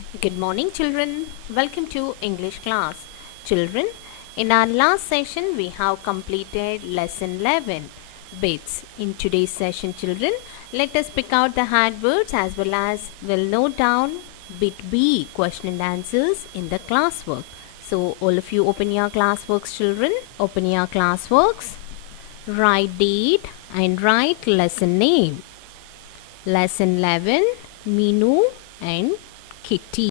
Good morning, children. Welcome to English class. Children, in our last session, we have completed lesson 11 bits. In today's session, children, let us pick out the hard words as well as we'll note down bit B question and answers in the classwork. So, all of you open your classworks, children. Open your classworks. Write date and write lesson name. Lesson 11 Minu and Kitty.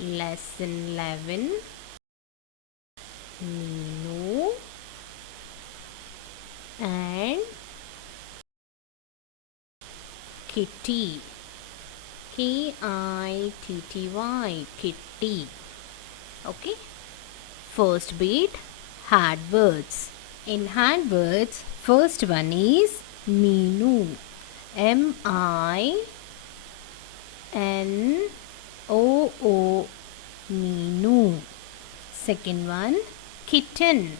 Lesson 11 Minu and Kitty. Kitty. Kitty. Okay. First bit hard words. In hard words, first one is Minu. MINOO. Minu. Second one, kitten.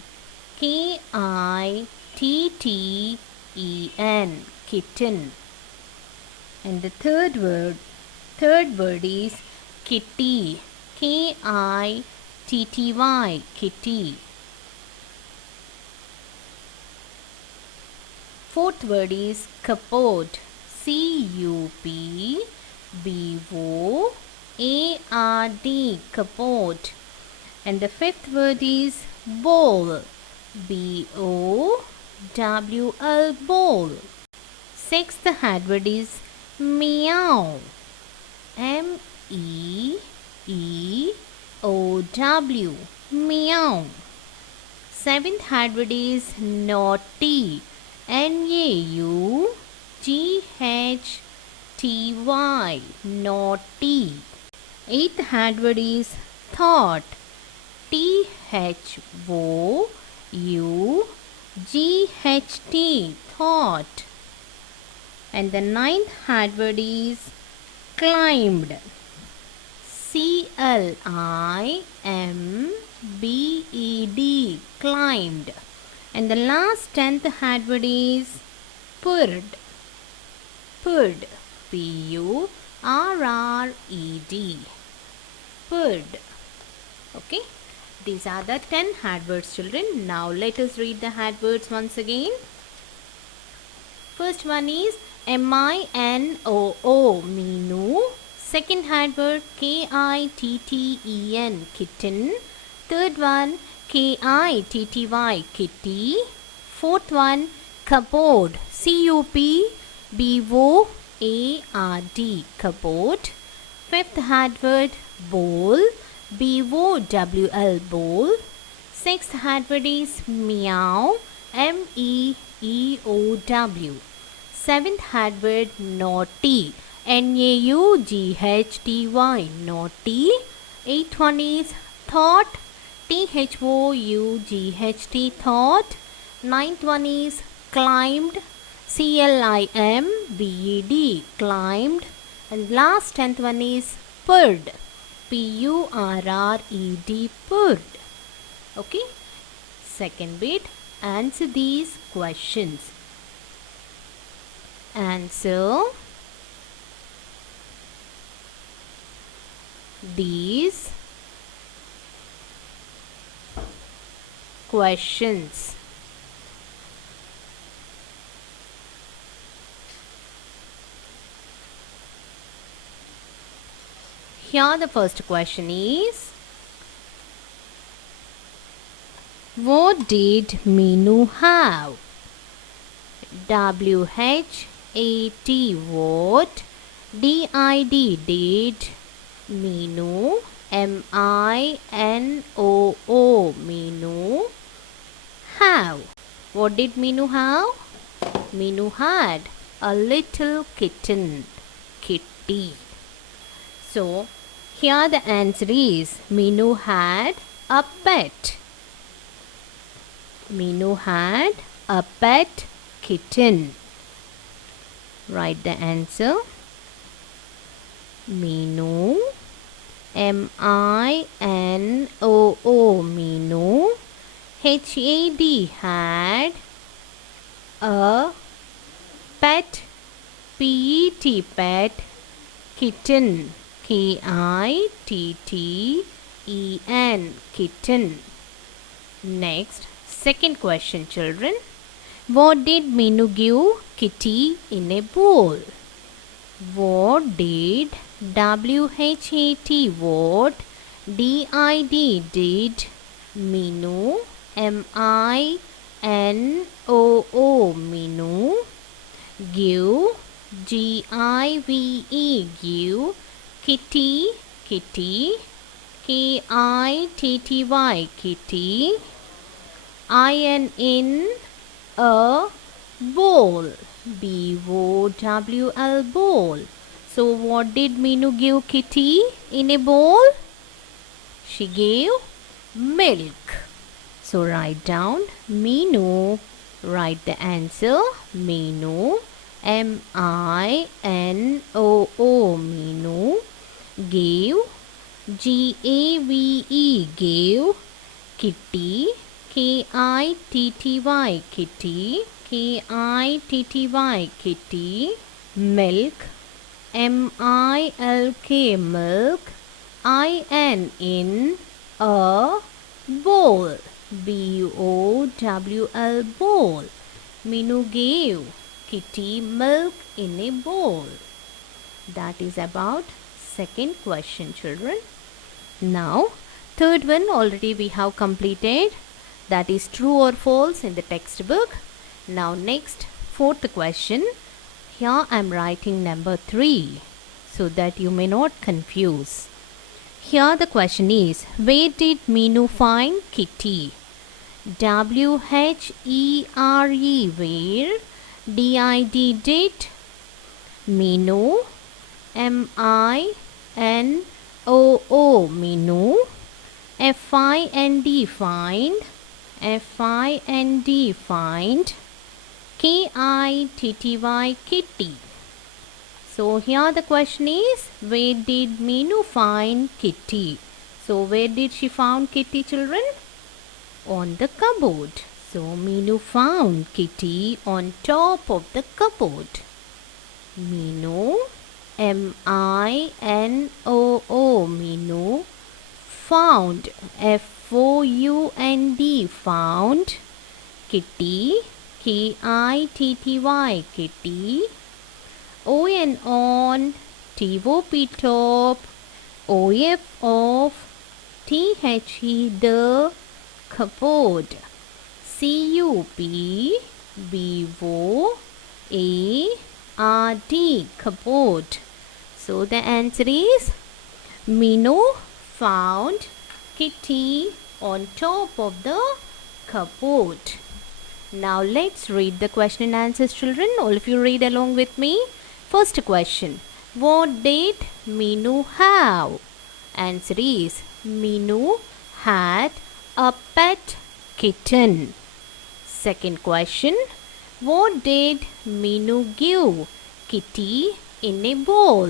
KITTEN. Kitten. And the third word is kitty. KITTY. Kitty. Fourth word is cupboard. CUPBOARD. Cupboard. And the fifth word is bowl. BOWL. Bowl. Sixth hard word is meow. MEEOW. Meow. Seventh hard word is naughty. NAUGHTY. Naughty. Eighth hard word is thought. THOUGHT. Thought. And the ninth hard word is climbed. CLIMBED. Climbed. And the last 10th hard word is purred. Purred. PURRED. Purred. Okay. These are the 10 hard words, children. Now let us read the hard words once again. First one is MINOO. Minu. Second hard word KITTEN. Kitten. Third one KITTY. Kitty. Fourth one cupboard. CUPBOARD. Cupboard. Fifth hard word bowl. BOWL. Bowl. Sixth hard word is meow. MEEOW. Seventh hard word naughty. NAUGHTY. Naughty. Eighth one is thought. THOUGHT. Thought. Ninth one is climbed. CLIMBED. Climbed. And last 10th one is purred. PURRED. Purred. Okay. Second bit. Answer these questions. Answer these questions. Here the first question is, what did Minu have? WHAT. What? DID. Did. Minu. MINOO. Minu. Have. What did Minu have? Minu had a little kitten. Kitty. So, here the answer is Minu had a pet. Minu had a pet kitten. Write the answer. Minu. MINOO. Minu. HAD. Had a pet. PET. Pet. Kitten. K-I-T-T-E-N, kitten. Next, second question, children. What did Minu give Kitty in a bowl? What did W-H-A-T, what D-I-D, did Minu, M-I-N-O-O, Minu, give, G-I-V-E, give, Kitty, kitty, K-I-T-T-Y, kitty, I-N in a bowl, B-O-W-L, bowl. So what did Minu give Kitty in a bowl? She gave milk. So write down Minu. Write the answer. Minu, M-I-N-O-O, Minu, gave, G-A-V-E, gave, Kitty, K-I-T-T-Y, kitty, K-I-T-T-Y, kitty, milk, M-I-L-K, milk, I-N in a bowl, B-O-W-L, bowl. Minu gave Kitty milk in a bowl. That is about second question, children. Now, third one already we have completed. That is true or false in the textbook. Now next, fourth question. Here I am writing number 3 so that you may not confuse. Here the question is, where did Minu find Kitty? W-H-E-R-E, where, D-I-D, did, Minu, M-I-N-O-O, Minu, F-I-N-D, find, F-I-N-D, find, K-I-T-T-Y, kitty. So here the question is, where did Minu find Kitty? So where did she found Kitty, children? On the cupboard. So Minu found Kitty on top of the cupboard. Minu, M-I-N-O-O, Minu, found, F-O-U-N-D, found, Kitty, K-I-T-T-Y, kitty, O-N on, T-O-P, top, O-F, off, T-H-E, the cupboard, C-U-P, B-O-A-R-D, cupboard. So the answer is Minu found Kitty on top of the cupboard. Now let's read the question and answers, children. All of you read along with me. First question. What did Minu have? Answer is Minu had a pet kitten. Second question. What did Minu give Kitty in a bowl?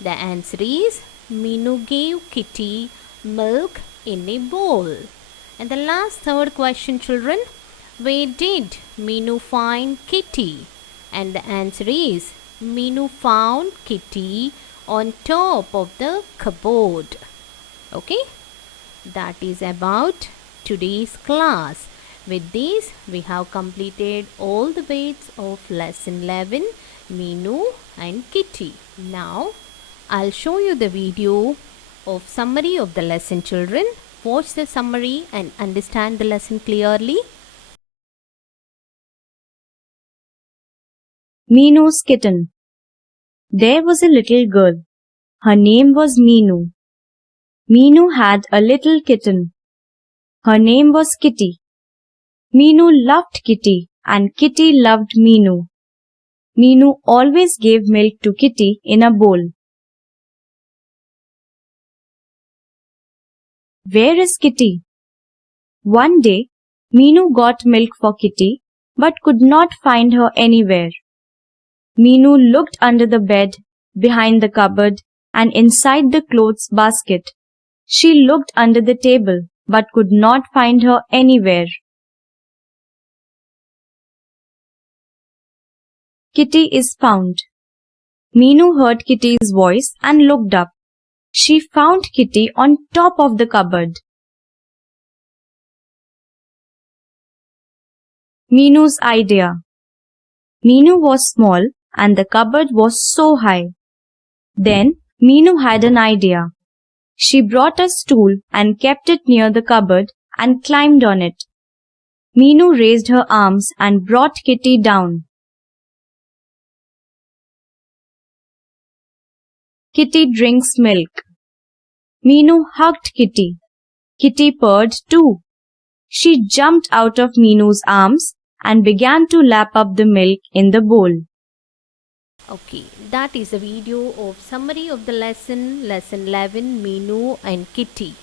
The answer is Minu gave Kitty milk in a bowl. And the last third question, children. Where did Minu find Kitty? And the answer is Minu found Kitty on top of the cupboard. Okay? That is about today's class. With this, we have completed all the bits of lesson 11, Minu and Kitty. Now, I'll show you the video of summary of the lesson, children. Watch the summary and understand the lesson clearly. Minu's kitten. There was a little girl. Her name was Minu. Minu had a little kitten. Her name was Kitty. Minu loved Kitty and Kitty loved Minu. Minu always gave milk to Kitty in a bowl. Where is Kitty? One day, Minu got milk for Kitty but could not find her anywhere. Minu looked under the bed, behind the cupboard, and inside the clothes basket. She looked under the table, but could not find her anywhere. Kitty is found. Minu heard Kitty's voice and looked up. She found Kitty on top of the cupboard. Meenu's idea. Meenu was small and the cupboard was so high. Then Meenu had an idea. She brought a stool and kept it near the cupboard and climbed on it. Meenu raised her arms and brought Kitty down. Kitty drinks milk. Meenu hugged Kitty. Kitty purred too. She jumped out of Meenu's arms and began to lap up the milk in the bowl. Okay, that is a video of summary of the lesson 11, Meenu and Kitty.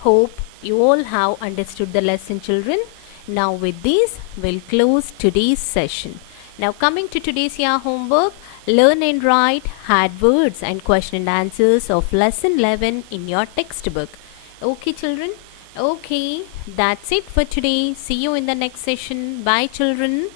Hope you all have understood the lesson, children. Now with this, we'll close today's session. Now coming to today's year homework, learn and write hard words and question and answers of lesson 11 in your textbook. Okay, children? Okay, that's it for today. See you in the next session. Bye, children.